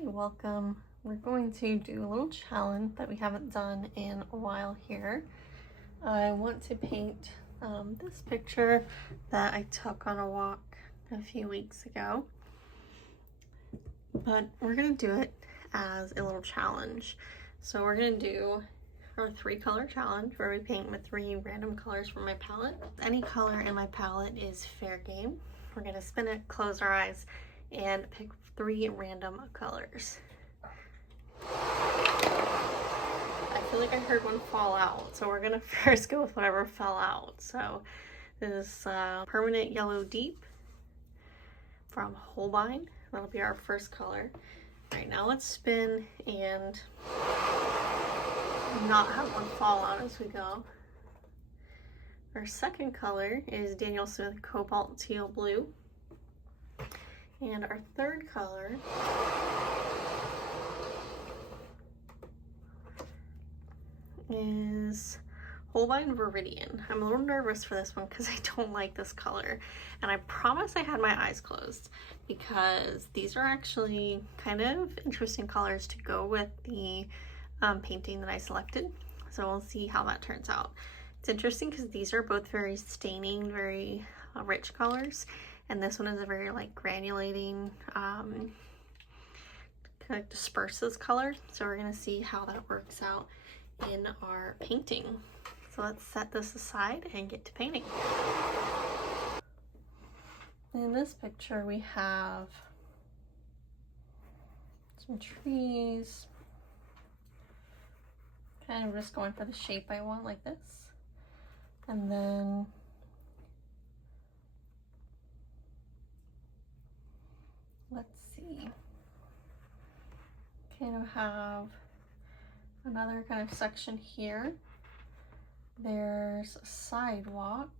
Welcome. We're going to do a little challenge that we haven't done in a while here. I want to paint this picture that I took on a walk a few weeks ago, but we're going to do it as a little challenge. So we're going to do our 3-color challenge where we paint with 3 random colors from my palette. Any color in my palette is fair game. We're going to spin it, close our eyes, and pick 3 random colors. I feel like I heard one fall out, so we're gonna first go with whatever fell out. So this is Permanent Yellow Deep from Holbien. That'll be our first color. All right, now let's spin and not have one fall out as we go. Our second color is Daniel Smith Cobalt Teal Blue. And our third color is Holbien Viridian. I'm a little nervous for this one because I don't like this color. And I promise I had my eyes closed because these are actually kind of interesting colors to go with the painting that I selected. So we'll see how that turns out. It's interesting because these are both very staining, very rich colors. And this one is a very like granulating, kind of disperses color. So we're gonna see how that works out in our painting. So let's set this aside and get to painting. In this picture we have some trees. Kind of just going for the shape I want like this. And then let's see, kind of have another kind of section here. There's a sidewalk.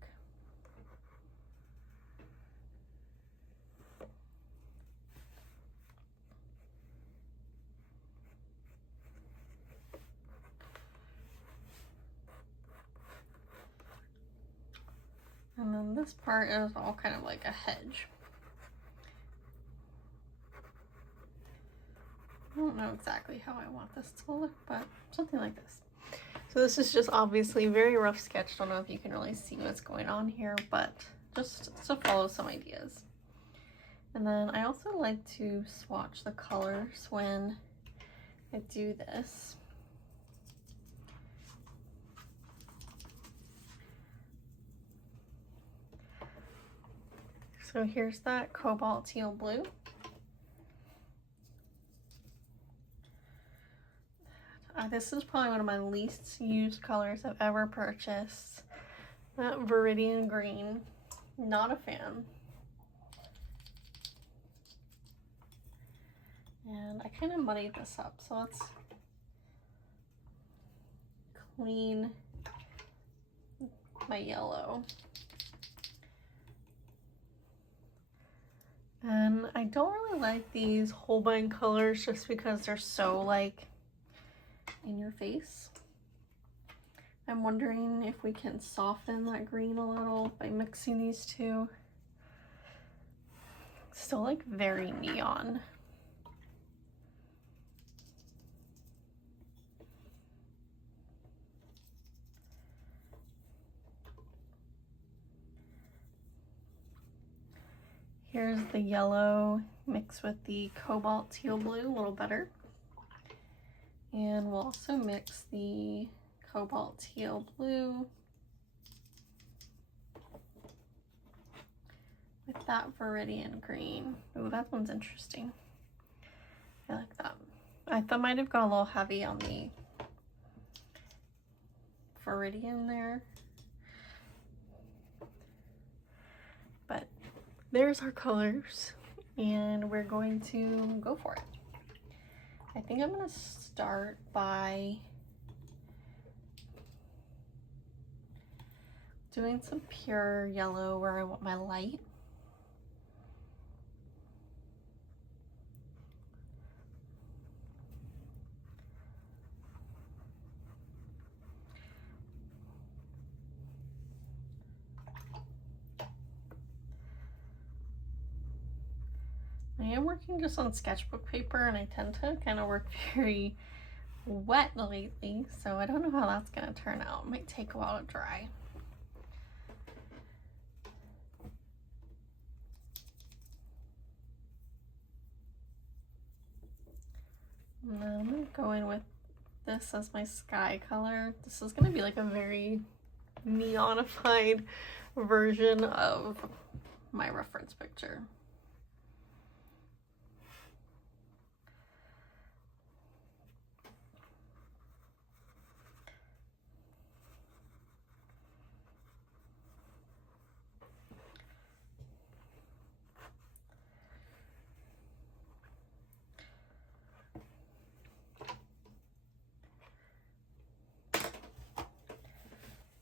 And then this part is all kind of like a hedge. I don't know exactly how I want this to look, but something like this. So this is just obviously very rough sketch. Don't know if you can really see what's going on here, but just to follow some ideas. And then I also like to swatch the colors when I do this. So here's that Cobalt Teal Blue. This is probably one of my least used colors I've ever purchased. That Viridian Green, not a fan. And I kind of muddied this up, so let's clean my yellow. And I don't really like these Holbein colors just because they're so like in your face. I'm wondering if we can soften that green a little by mixing these two. Still like very neon. Here's the yellow mixed with the Cobalt Teal Blue, a little better. And we'll also mix the Cobalt Teal Blue with that Viridian Green. Ooh, that one's interesting. I like that. I thought might have gone a little heavy on the Viridian there. But there's our colors, and we're going to go for it. I think I'm gonna start by doing some pure yellow where I want my light. I am working just on sketchbook paper, and I tend to kind of work very wet lately, so I don't know how that's gonna turn out. It might take a while to dry. And then I'm gonna go in with this as my sky color. This is gonna be like a very neonified version of my reference picture.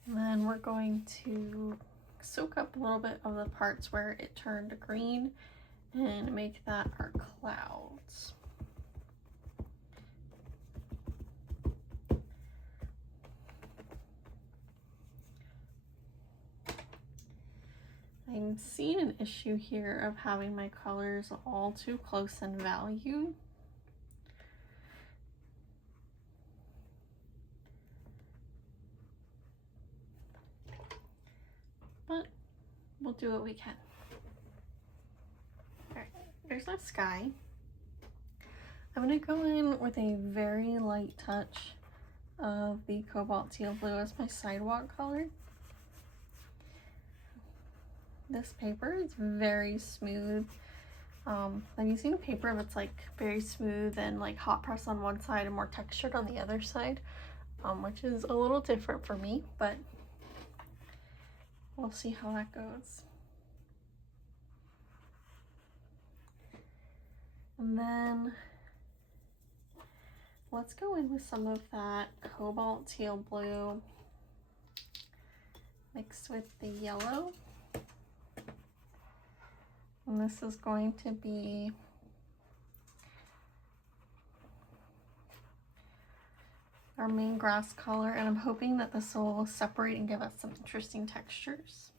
And then we're going to soak up a little bit of the parts where it turned green and make that our clouds. I'm seeing an issue here of having my colors all too close in value. But we'll do what we can. Alright, there's my sky. I'm going to go in with a very light touch of the Cobalt Teal Blue as my sidewalk color. This paper is very smooth. I'm using a paper that's like very smooth and like hot press on one side and more textured on the other side, which is a little different for me, but we'll see how that goes. And then let's go in with some of that Cobalt Teal Blue mixed with the yellow. And this is going to be our main grass color, and I'm hoping that this will separate and give us some interesting textures.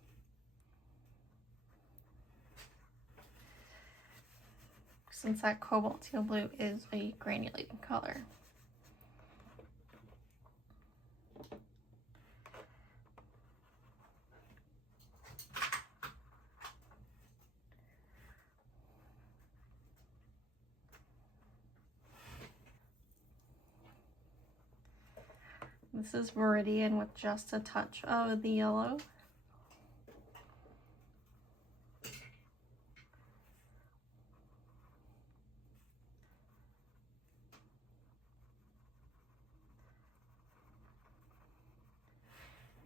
Since that Cobalt Teal Blue is a granulating color. This is Viridian with just a touch of the yellow.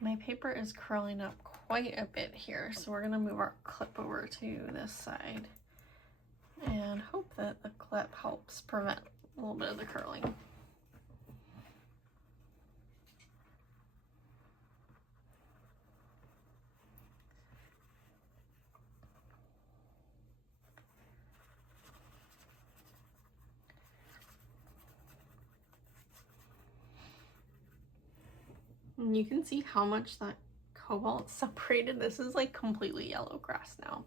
My paper is curling up quite a bit here, so we're going to move our clip over to this side and hope that the clip helps prevent a little bit of the curling. And you can see how much that cobalt separated. This is like completely yellow grass now.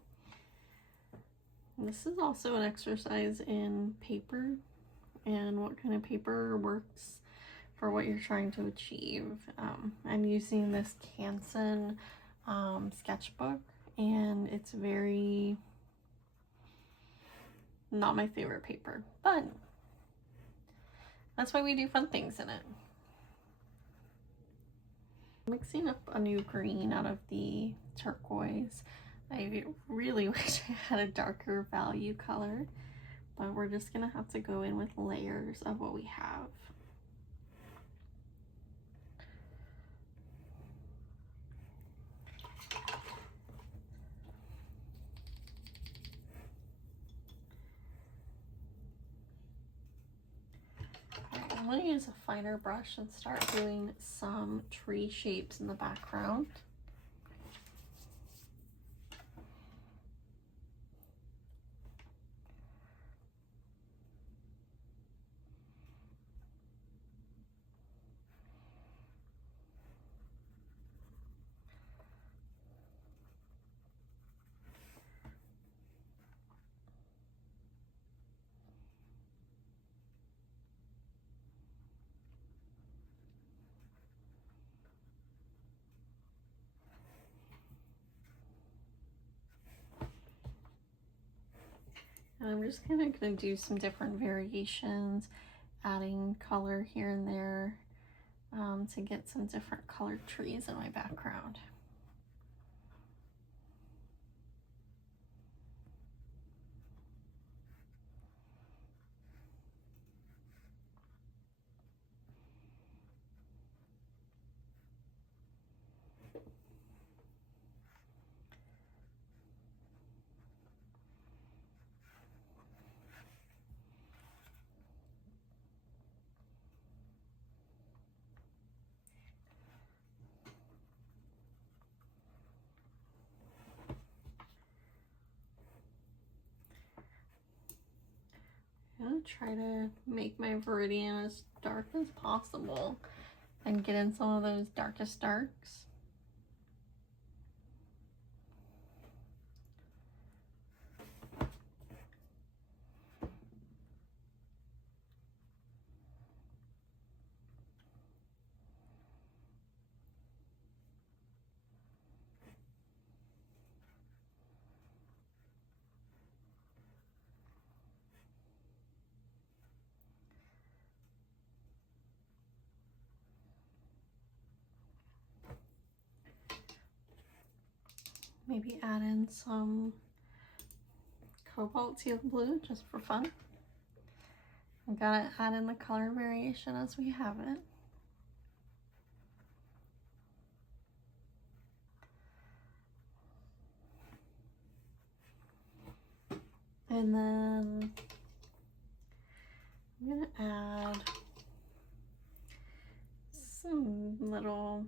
And this is also an exercise in paper and what kind of paper works for what you're trying to achieve. I'm using this Canson sketchbook, and it's very not my favorite paper, but that's why we do fun things in it. Mixing up a new green out of the turquoise. I really wish I had a darker value color, but we're just gonna have to go in with layers of what we have. I'm going to use a finer brush and start doing some tree shapes in the background. And I'm just kind of going to do some different variations, adding color here and there to get some different colored trees in my background. I'm gonna try to make my Viridian as dark as possible and get in some of those darkest darks. Maybe add in some Cobalt Teal blue just for fun. I'm gonna add in the color variation as we have it. And then I'm gonna add some little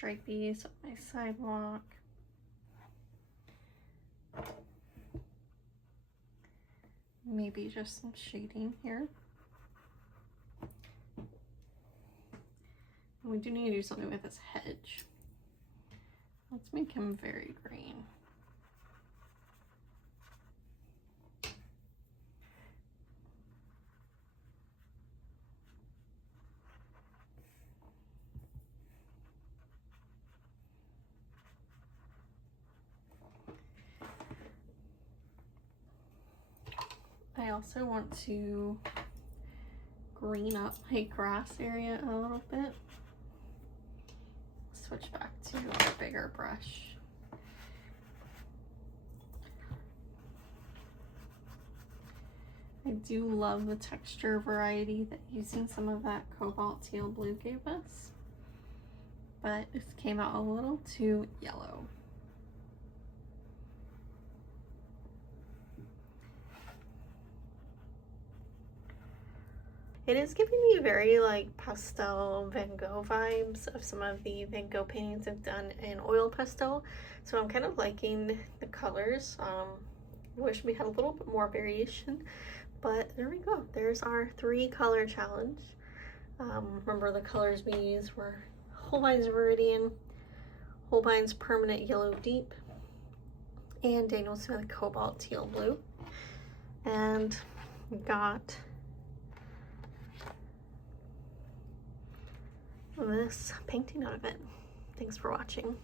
stripies on my sidewalk. Maybe just some shading here. And we do need to do something with this hedge. Let's make him very green. I also want to green up my grass area a little bit. Switch back to a bigger brush. I do love the texture variety that using some of that Cobalt Teal blue gave us, but this came out a little too yellow. It is giving me very like pastel Van Gogh vibes of some of the Van Gogh paintings I've done in oil pastel. So I'm kind of liking the colors. Wish we had a little bit more variation, but there we go. There's our 3-color challenge. Remember the colors we used were Holbien Viridian, Holbein's Permanent Yellow Deep, and Daniel Smith Cobalt Teal Blue. And we got this painting out of it. Thanks for watching.